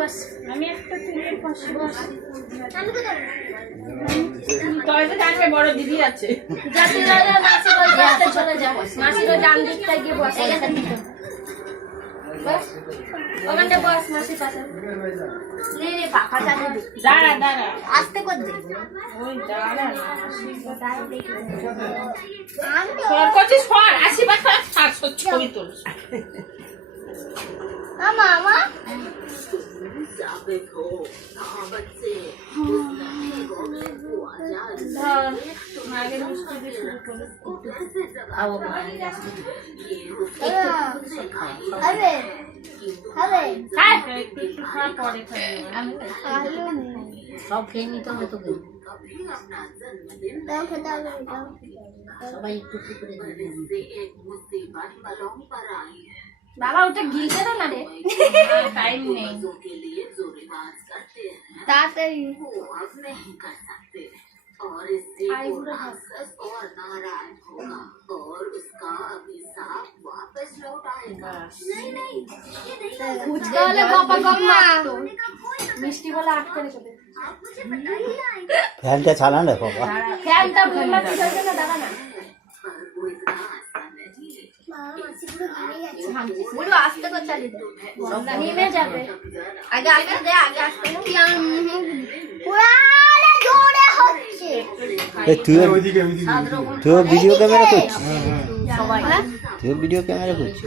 বস আমি একটা তুলে পাশে বস। আমি কোথায় তবে জানবে বড় দিদি আছে। যাতে মাসি চলে মাসির ওই ডান দিকটা গিয়ে বস বস ওখানটা বস মাসির পাশে। নে রে পাখা চালিয়ে দে দাঁড়া দাঁড়া। আস্তে কর দে। ওই দাঁড়া। আমি সর করছিস সর আশীর্বাদ সর ছবি তোল আমা আমা। ধর মাকে মিষ্টি দিয়ে শুরু করো আরে আরে খাই একটু নেই। বাবা ওটা গিলতে দাও না রে? টাইম নেই। তাড়াতাড়ি। ফ্যানটা চালা না বাবা। ফ্যানটা দাঁড়া না। বুড়ো আস্তে করে চালিয়ে দে নেমে যাবে। আগে আগে দে আগে আসতে পুরা জোরে হচ্ছে। এ তুইও তুইও ভিডিও ক্যামেরা করছিস তুইও ভিডিও ক্যামেরা করছিস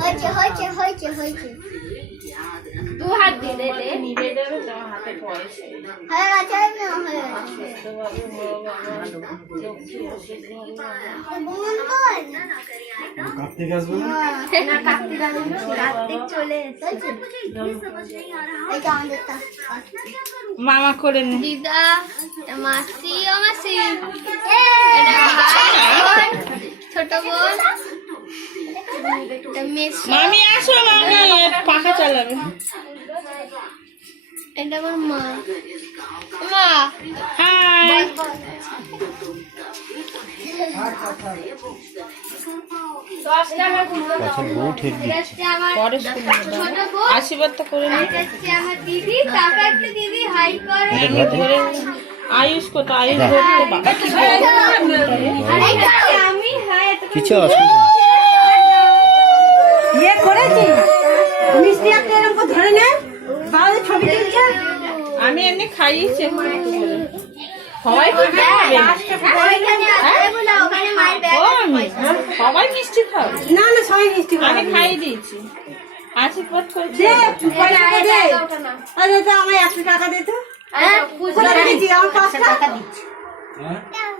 দু হাত দিয়ে দে। দে নিবে দেবে তোমার হাতে পয়সা হয়ে না হয়ে বাবা কার্তিক আসবে না। কার্তিক আসবে কার্তিক চলে এসেছে। এই যে আমাদেরটা মামা করে নে। দিদা মাসি ও মাসি। এটা ভাই ছোট বোন। মামি আসো মামি। পাখা চালাবে। এটা আমার মা মা হাই শুনবে ছোট করে আয়ুষ কত? আয়ুষ এত কিছু অসুবিধা ইয়ে করেছি মিষ্টি একটা এরকম ধরে নে। বাবা ছবি তুলছে। আমি এমনি খাইয়েছি। একটু একটু সবাই মায়ের ব্যাগ কোন? সবাই মিষ্টি খাও। না না সবাই মিষ্টি আমি খাইয়ে দিয়েছি। আশীর্বাদ করেছি। আরে তো একশো টাকা দে তো। হ্যাঁ কোথায় রেখেছি আমার পাঁচটা?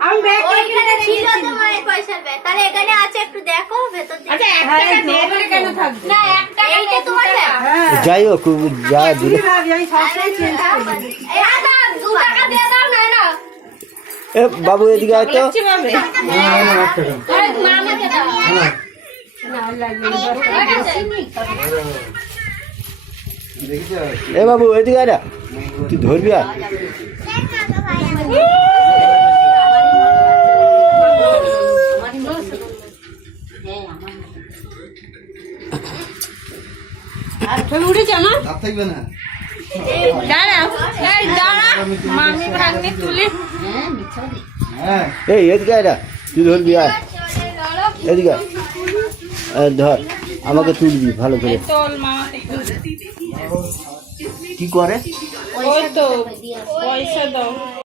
আমি ব্যাগ ওইখানে ছিল তো পয়সার ব্যাগ। তাহলে এখানে আছে একটু দেখো ভেতর দিকে। আচ্ছা এক টাকা দে বলে কেন থাকবে? না হ্যাঁ। যাই হোক যা দূরে। তুমি ভাবি আমি সবসময় চেঞ্জ করি। এই আদা দু টাকা দিয়ে দাও না না। এ বাবু এদিকে আয় তো। লক্ষ্মী পাবে আরে মামাকে দাও ঠিক আছে এ বাবু এদিকে আয় না। তুই ধরবি আর। ছবি উঠেছে আমার দাঁড়াও। এই দাঁড়া। মামি এই এদিকে আয় না তুই ধরবি আর এদিকে। ধর। আমাকে তুলবি ভালো করে। কি করে? তো পয়সা দাও।